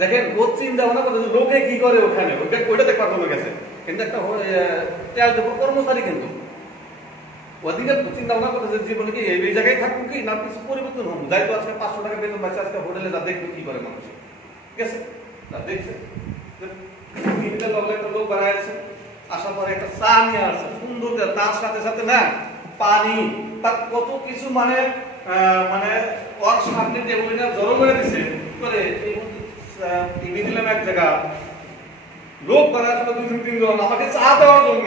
দেখেন ও চিন্তা ভাবনা করতে লোকে কি করে ওখানে ওইটা দেখবার জন্য গেছে, কিন্তু একটা তেল দেবো কর্মচারী, কিন্তু ওদিকে চিন্তা ভাবনা করতেছে জীবনে কি এই জায়গায় থাকবো কি না কিছু পরিবর্তন হবো, যাই তো আজকে 500 টাকা বেতন পাচ্ছে, আজকে হোটেলে যা দেখবে কি করে মানুষ, ঠিক আছে তা দেখছে একটা লোক বাড়া আছে, আসার পরে একটা চা নিয়ে আসছে সুন্দর, তার সাথে সাথে না পানি, তার কত কিছু মানে মানে ওর সামনে টেবিলটা জড়ো করে দিছে করে টিভি দিলাম এক জায়গা, লোক বাড়া আসলে 2-3 জন আমাকে চা দেওয়ার জন্য।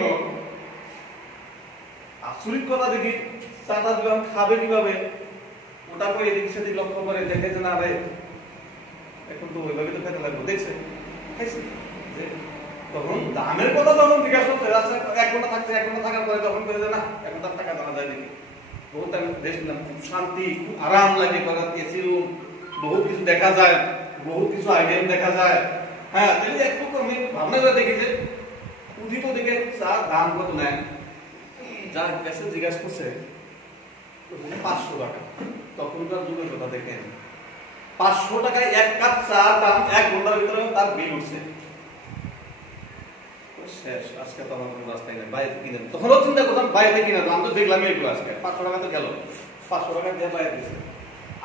আচরিত কথা দেখি, চাটা দিলাম খাবে কিভাবে, ওটা করে এদিক সেদিক লক্ষ্য করে দেখে যে না রে এখন তো ওইভাবে তো খেতে লাগবো, দেখছে খাইছে। তখন দামের কথা যখন জিজ্ঞাসা করছে, রাস্তা 1 ঘন্টা থাকছে, 1 ঘন্টা থাকার পরে তখন করে যে না এখন তার টাকা জানা যায় দেখি, বহুত আমি দেখলাম খুব শান্তি, খুব আরাম লাগে, এসি রুম, বহুত কিছু দেখা যায়, বহুত কিছু আইটেম দেখা যায়। হ্যাঁ তাহলে একটু আমি ভাবনা করে দেখি যে উদিত দিকে চা দাম কত নেয়, যা কাছে জিজ্ঞাসা করছে 500 টাকা। তখনকার যুগের কথা দেখেন, 500 টাকায় 1 কাপ চা দাম 1 ঘন্টার ভিতরে তার বিল উঠছে শেষ। আজকে তো আমার কোনো রাস্তায় নেই, বাইরে কিনে তখনও চিন্তা করতাম বাইরে কিনে, আমি তো দেখলাম একটু আজকে 500 টাকা তো গেল, 500 টাকা দিয়ে বাইরে দিচ্ছে।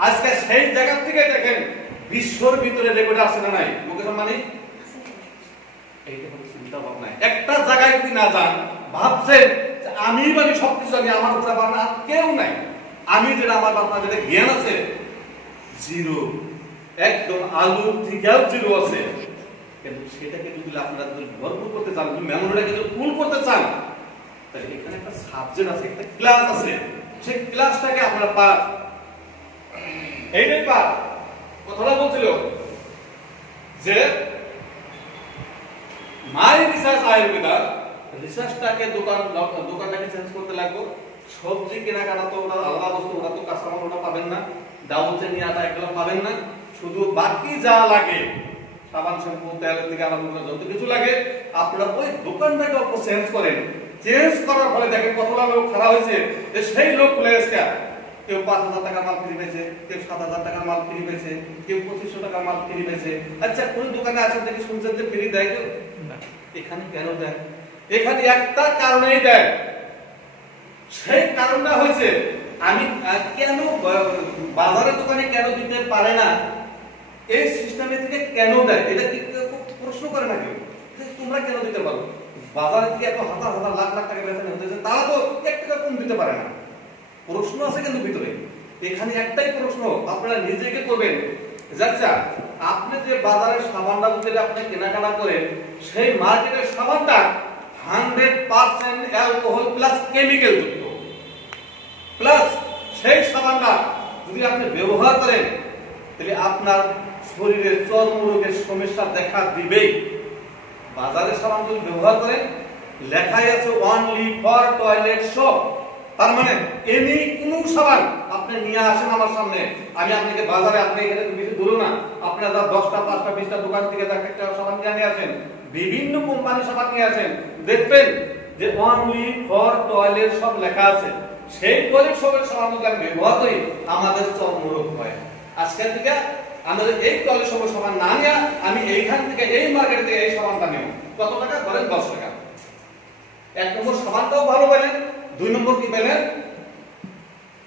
আজকে সেই জায়গা থেকে দেখেন বিশ্বর ভিতরে রেকর্ড আছে না নাই, মুকেশ আম্বানি এইটা কোনো চিন্তা ভাবনা, একটা জায়গায় কি না যান ভাবছেন আমি মানে সবকিছু জানি, আমার উপরে বাবা কেউ নাই, আমি যেটা আমার বাবা যেটা জ্ঞান আছে জিরো, একদম আলুর থেকেও জিরো আছে। কিন্তু সেটাকে যদি আপনারা ভরপুর করতে চান, মেমোরিটাকে যদি ফুল করতে চান, তাহলে এখানে একটা সাবজেক্ট আছে, একটা ক্লাস আছে, সেই ক্লাসটাকে আপনারা পার এইটাই পার। কথাটা বলছিল যে মাই রিসার্চ আয়ুর্বেদা রিসার্চটাকে দোকানটাকে চেঞ্জ করতে লাগবো। সবজি কেনাকাটা তো ওরা আলাদা বস্তু, ওরা তো কাঁচামাল ওটা পাবেন না, ডাউল চিনি আটা এগুলো পাবেন না, শুধু বাকি যা লাগে সাবান শ্যাম্পু তেল থেকে আরম্ভ করে যত কিছু লাগে আপনারা ওই দোকানটাকে অল্প চেঞ্জ করেন। চেঞ্জ করার ফলে দেখেন কতটা লোক খারাপ হয়েছে, যে সেই লোকগুলো আজকে কেউ 5,000 টাকার মাল ফ্রি পেয়েছে, কেউ 7,000 টাকার মাল ফ্রি পেয়েছে, কেউ 2500 টাকার মাল ফ্রি পেয়েছে। আচ্ছা কোন দোকানে আছেন দেখি শুনছেন যে ফ্রি দেয় কেউ? এখানে কেন দেয়? এখানে একটা কারণেই দেয়, সেই কারণটা হয়েছে আমি কেন বাজারের দোকানে কেন দিতে পারে না, এই সিস্টেমে থেকে কেন দেয়, এটা কি প্রশ্ন করে না কেউ? তোমরা কেন দিতে পারো? বাজারে থেকে এত হাজার হাজার লাখ লাখ টাকা বেতন হতেছে, তারা তো 1 টাকা কম দিতে পারে না। প্রশ্ন আছে কিন্তু ভিতরে, এখানে একটাই প্রশ্ন আপনারা নিজেকে করবেন, আচ্ছা আপনি যে বাজারের সাবানটা যদি আপনি কেনাকাটা করেন, সেই মার্কেটের সাবানটা 100% অ্যালকোহল প্লাস কেমিক্যাল যুক্ত, প্লাস সেই সাবানটা যদি আপনি ব্যবহার করেন তাহলে আপনার শরীরে চর্মরোগের সমস্যা দেখা দিবেই। বাজারের সাবান যদি ব্যবহার করেন, লেখাই আছে অনলি ফর টয়লেট শপ, তার মানে এনি কোনো সাবান আপনি নিয়ে আসেন আমার সামনে, আমি আপনাকে বাজারে, আপনি এখানে বেশি দূর না, আপনারা 10টা 5টা 20টা দোকান থেকে একটা সাবান নিয়ে আসেন, বিভিন্ন কোম্পানির সাবান নিয়ে আসেন, দেখবেন যে অনলি ফর টয়লেট শপ লেখা আছে। সেই টয়লেট শপের সাবান যদি আমি ব্যবহার করি আমাদের চর্মরোগ হয়। আজকের থেকে আমাদের এই টয়লেট শপের সাবান না নিয়ে আমি এইখান থেকে এই মার্কেট থেকে এই সাবানটা নেব, কত টাকা? ধরেন 10 টাকা। 1 নম্বর সাবানটাও ভালো পেলেন, 2 নম্বর কি পেলেন?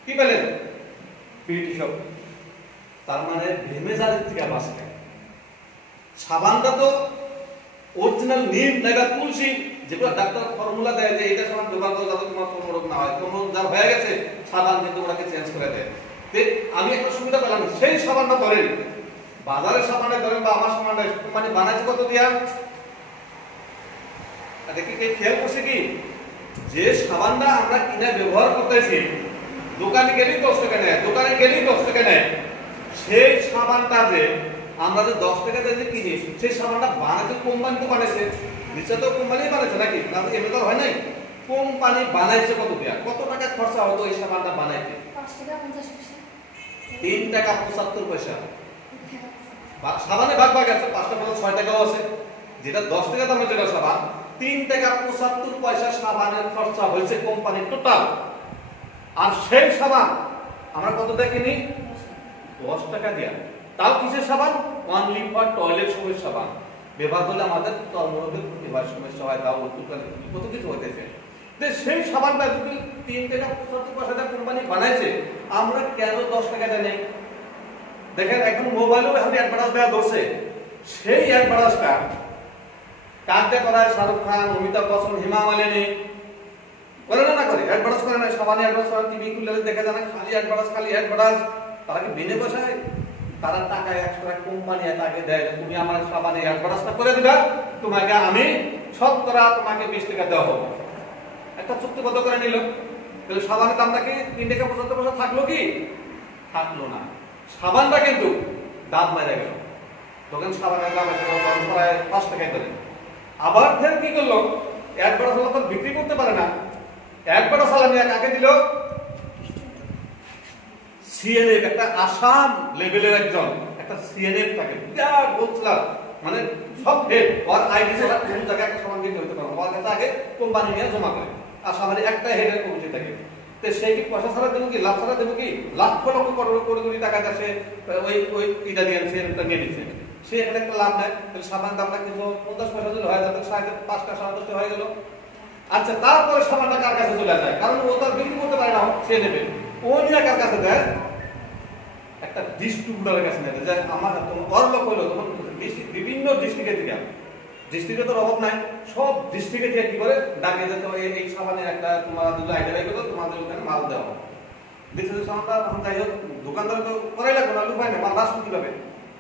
কি পেলেন? পিটি শপ, তার মানে ভেমেজারের থেকে বাঁচবে। সাবানটা তো অরিজিনাল নিম লাগা তুলসী, যেগুলো ডাক্তার ফর্মুলা দেয় যে এটা সাবান ব্যবহার করলে যাতে তোমার কোনো রোগ না হয়, কোনো যা হয়ে গেছে সাবান কিন্তু ওটাকে চেঞ্জ করে দেয়। আমি একটা সুবিধা পেলাম, সেই সাবানটা ধরেন বাজারের সাবানটা ধরেন বা আমার সাবানটা কোম্পানি বানাইছে কত দিয়া, দেখি খেয়াল করছে কি যে সাবানটা আমরা কিনে ব্যবহার করতেছি, দোকানে গেলেই 10 টাকা নেয়, দোকানে গেলেই 10 টাকা নেয়, সেই সাবানটা যে আমরা যে 10 টাকা দিয়ে যে কিনি সেই সাবানটা বানাতে কোম্পানি তো বানাইছে, নিশ্চয় তো কোম্পানি বানাইছে নাকি, না তো এমনি তো হয় নাই। কোম্পানি বানাইছে কত দিয়া, কত টাকা খরচা হতো এই সাবানটা বানাইতে? 5 টাকা 50 পয়সা, 3 টাকা 75 পয়সা। সাবানে ভাগ ভাগ আছে, 5 টাকা 6 টাকাও আছে। যেটা 10 টাকা দামের যেটা সাবান 3 টাকা 75 পয়সা সাবানের খরচা হয়েছে কোম্পানির টোটাল। আর সেই সাবান আমরা কত টাকা কিনি? 10 টাকা দিয়া। তাও কিসের সাবান? অনলি ফর টয়লেট সময়ের সাবান। ব্যবহার করলে আমাদের চর্মরোগের ক্ষতিকর সমস্যা হয়, তাও কত কিছু হইতেছে। সেই সাবানটা যদি 3 টাকা 75 পয়সা কোম্পানি বানাইছে, আমরা কেন 10 টাকাটা নেই? দেখেন এখন মোবাইলেও এখন অ্যাডভার্টাইজ দেওয়া ধরছে। সেই অ্যাডভার্টাইজটা কাটতে করায় শাহরুখ খান, অমিতাভ বচ্চন, হেমা মালিনী করে না করে অ্যাডভার্টাইজ করে না, সাবানে অ্যাডভার্টাইজ করে, টিভি খুললে দেখা যায় না খালি অ্যাডভার্টাইজ খালি অ্যাডভার্টাইজ। তারা কি বিনে পয়সায়? তারা টাকা এক্সট্রা কোম্পানি তাকে দেয়, তুমি আমার সাবানে অ্যাডভার্টাইজটা করে দিবা, তোমাকে আমি শতকরা তোমাকে 20 টাকা দেওয়া হবে। একটা চুক্তিবদ্ধ করে নিল। তাহলে সাবানের দামটা কি 3 টাকা 75 পয়সা থাকলো কি? থাকলো না। সাবানটা কিন্তু দাম মেরে গেল। দোকান সাবানের দাম প্রায় 5 টাকায় করে। আবার ফের কি করলো? অ্যাডভার্টাইজ হলো তো বিক্রি করতে পারে না, অ্যাডভার্টাইজ হলো নিয়ে কাকে দিল? সিএনএফ, একটা আসাম লেভেলের একজন একটা সিএনএফ থাকে, বিরাট বলছিলাম, মানে সব হেড ওর আইডি ছাড়া কোন জায়গায় একটা সামান বিক্রি করতে পারবে, ওর কাছে আগে কোম্পানি নিয়ে জমা করে। আসামের একটা হেডের কমিটি থাকে। তো সেই কি পয়সা ছাড়া দেবো কি, লাভ ছাড়া দেবো কি? লক্ষ লক্ষ কোটি টাকা দেশে ওই ইটা দিয়ে সিএনএফটা নিয়ে নিচ্ছে। সে এখানে একটা লাভ নেয়। তাহলে সাবান দামটা কিন্তু 50 পয়সা যদি হয়, তাহলে 5 টাকা 5.5 হয়ে গেল। আচ্ছা, তারপরে সাবানটা কার কাছে চলে যায়? কারণ ও তার বিক্রি করতে পারে না, সে নেবে। ও নিয়ে কার কাছে দেয়? একটা ডিস্ট্রিবিউটরের কাছে নেবে, যে আমার ওর লোক হইলো তখন বিভিন্ন ডিস্ট্রিক্টে থেকে, ডিস্ট্রিক্টে তো অভাব নাই, সব ডিস্ট্রিক্টে থেকে কি করে ডাকে যেতে হয়, এই সাবানের একটা তোমার যদি আইডিয়া করো, তোমাদের ওখানে মাল দেওয়া হবে। দেখতে সাবানটা তখন যাই হোক, দোকানদার তো করাই লাগবে না, লুপায় না, মাল লাস্ট করতে হবে।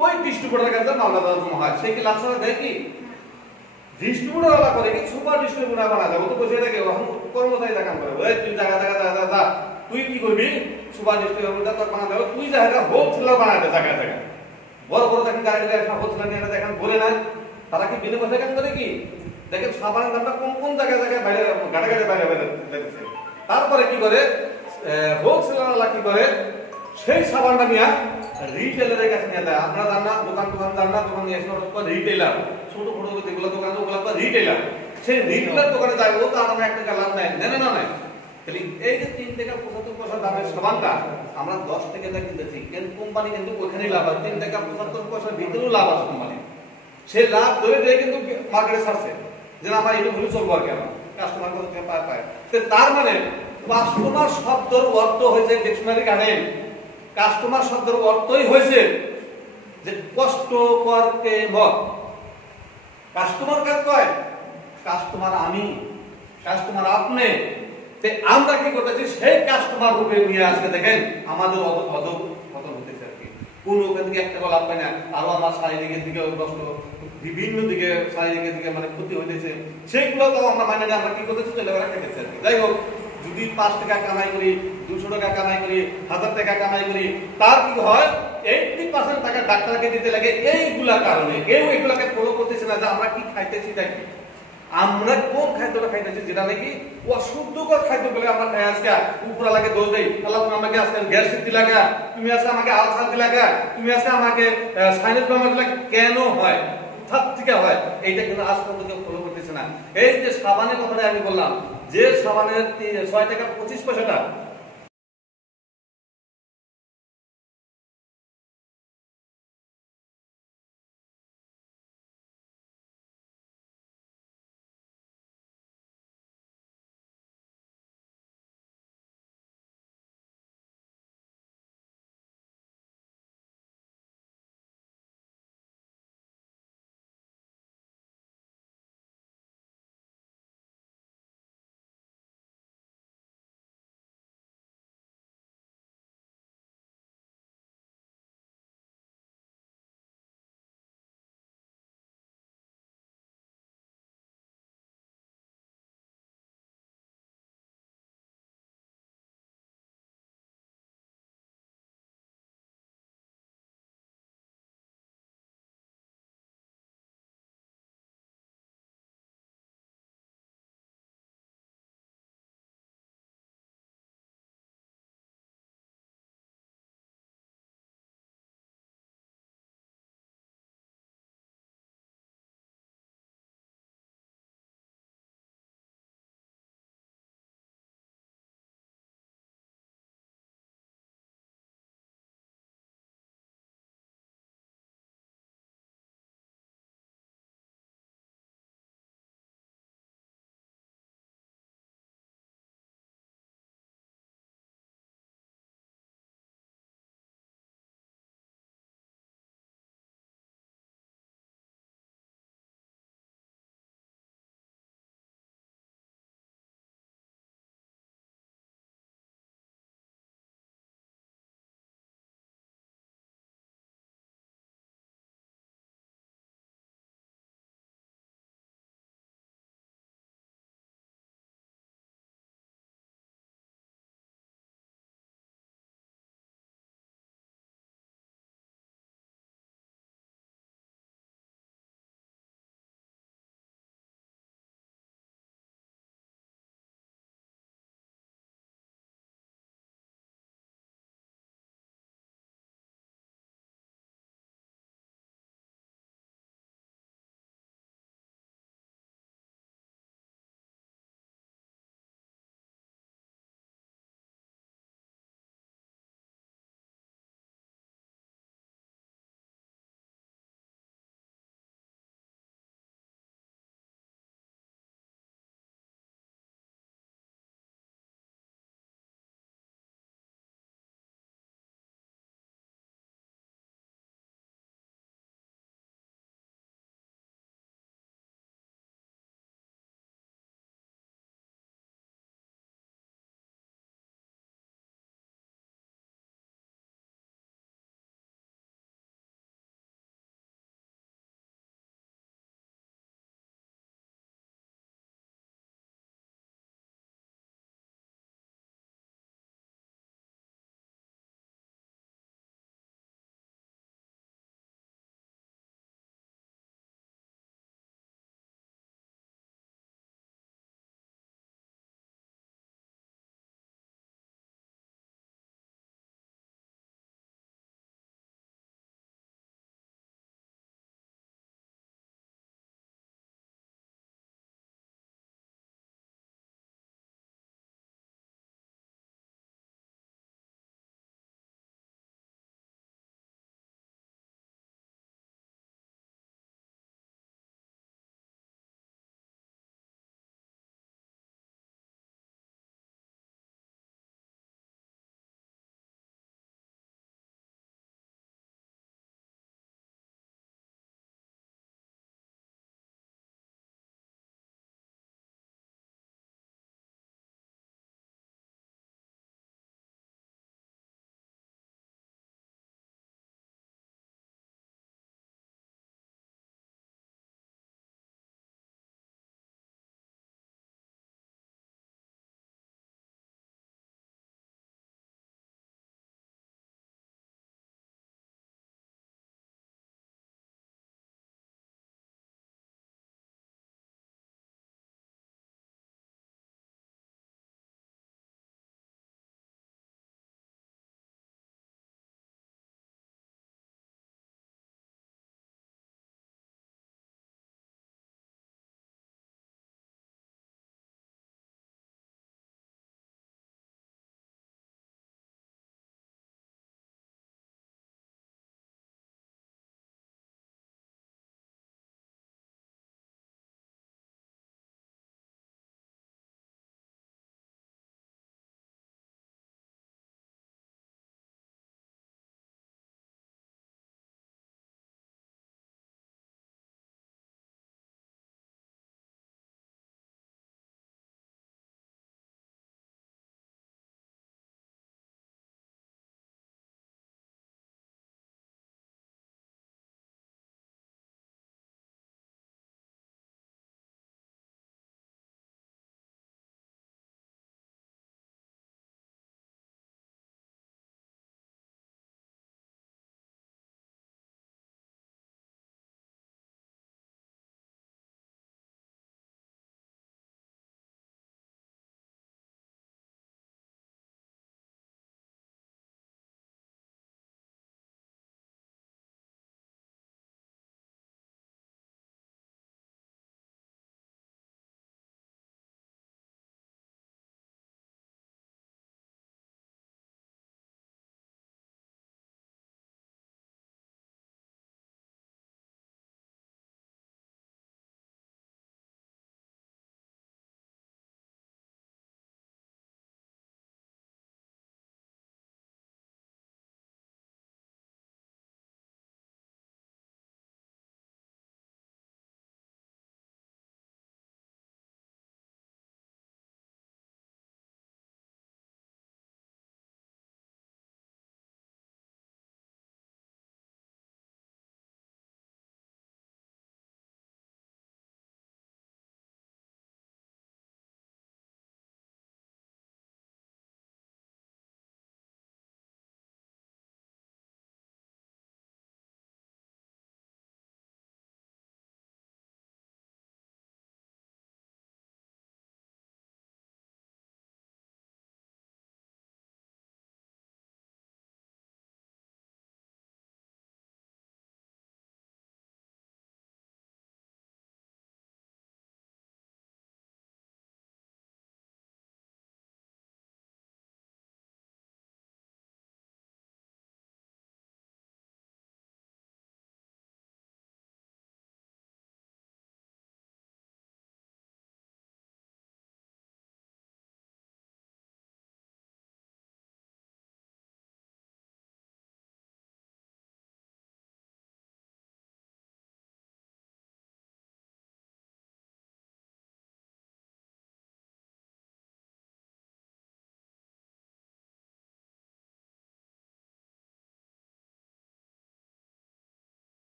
ওই ডিস্ট্রিবিউটরের কাছে মালটা দেওয়া জমা হয়। সে কি লাভ ছাড়া দেয় কি? ডিস্ট্রিবিউটর আলাদা করে কি সুপার ডিস্ট্রিবিউটর বানা যাবে, তো বসে থাকে কর্মচারী কাম করে, ওই তুই জায়গা জায়গা জায়গা যা, তুই কি করবি? সুপার ডিস্ট্রিবিউটর তো বানা যাবে, তুই জায়গা হোলসেলার বানাতে জায়গা জায়গা বড় বড় দেখেন গাড়ি একটা হোলসেলার নিয়ে দেখেন বলে না, তারা কি বিনা পয়সা কাম করে কি? দেখেন সাবানের দামটা কোন কোন জায়গায় জায়গায় বাইরে গাড়ি গাড়ি বাইরে বাইরে দেখছে। তারপরে কি করে হোলসেলাররা কি করে? সেই সাবানটা নিয়ে রিটেলারের কাছে নিয়ে দেয়। আপনারা জান না, দোকান জান না, দোকান নিয়ে এসে রিটেলার, ছোট ছোট যেগুলো দোকান ওগুলো রিটেলার, সেই রিটেলার দোকানে যায়, ও তো আর 1 টাকা লাভ নেয়, নেয় না নেয়। তাহলে এই যে 3 টাকা 75 পয়সা দামের সাবানটা আমরা 10 টাকা দিয়ে কিনতেছি, কিন্তু কোম্পানি কিন্তু ওখানেই লাভ আছে, 3 টাকা 75 পয়সার ভিতরেও লাভ আছে কোম্পানি। সে লাভ ধরে দিয়ে কিন্তু মার্কেটে ছাড়ছে, যে আমার এটা ভুলে চলবো আর কেন, কাস্টমার কত টাকা পায়। তার মানে কাস্টমার শব্দের অর্থ হয়েছে, ডিকশনারি কানেন, কাস্টমার শব্দের অর্থই হয়েছে যে কষ্ট করতে মত। কাস্টমার কাজ কয়, কাস্টমার আমি, কাস্টমার আপনি। আমরা কি করতেছি? সেই কাস্টমার রূপে নিয়ে আসতে দেখেন আমাদের অধঃপতন হতেছে আর কি। কোন ওখান থেকে একটা লাভ পায় না, আরো আমার শারীরিক দিকে কষ্ট, বিভিন্ন দিকে শারীরিক দিকে মানে ক্ষতি হইতেছে, সেইগুলো তো আমরা মানে আমরা কি করতেছি? চলে বেড়া খেতেছি আর কি। যাই হোক, যদি 5 টাকা কামাই করি, 200 টাকা কামাই করি, 1000 টাকা কামাই করি, তার কি হয়? 80% টাকা ডাক্তারকে দিতে লাগে এইগুলা কারণে। কেউ এগুলাকে ফলো করতেছে না যে আমরা কি খাইতেছি, দেখি আমরা কোন খাদ্যটা খাইতেছি যেটা নাকি অশুদ্ধকর খাদ্য বলে আমরা খাই। আজকে উপরা লাগে দোষ দেই, আল্লাহ তুমি আমাকে আজকে গ্যাস্ট্রিক দিলাগা, তুমি আজকে আমাকে আলসার দিলাগা, তুমি আজকে আমাকে সাইনাস প্রবলেম দিলাগা। কেন হয়? কোথা থেকে হয়? এইটা কিন্তু আজ পর্যন্ত কেউ ফলো করতেছে না। এই যে সাবানের কথাটা আমি বললাম, যে সাবানের 6 টাকা 25 পয়সাটা